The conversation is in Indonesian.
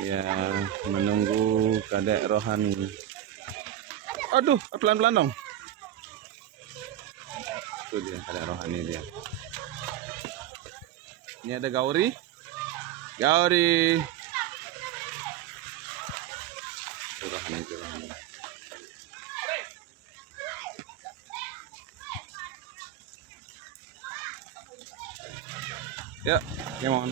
Ya, menunggu Kadek Rohani. Aduh, pelan-pelan dong. Itu dia Kadek Rohani dia. Ini ada Gauri. Gauri. Itu Rohani, itu Rohani. Ya, come on.